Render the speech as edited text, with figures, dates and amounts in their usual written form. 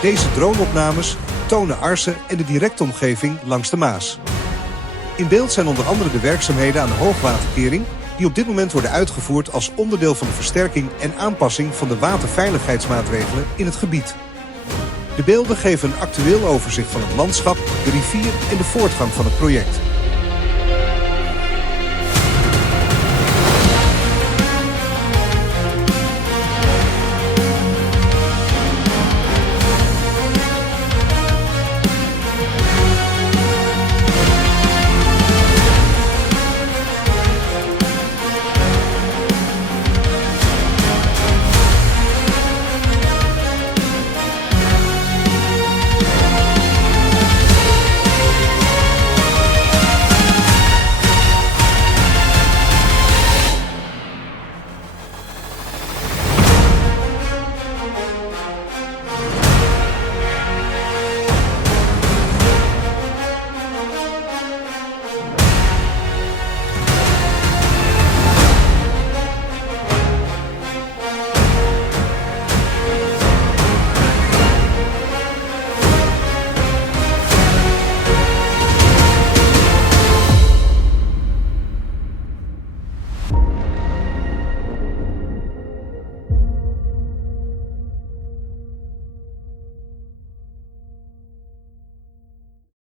Deze drone-opnames tonen Arcen en de directe omgeving langs de Maas. In beeld zijn onder andere de werkzaamheden aan de hoogwaterkering, die op dit moment worden uitgevoerd als onderdeel van de versterking en aanpassing van de waterveiligheidsmaatregelen in het gebied. De beelden geven een actueel overzicht van het landschap, de rivier en de voortgang van het project.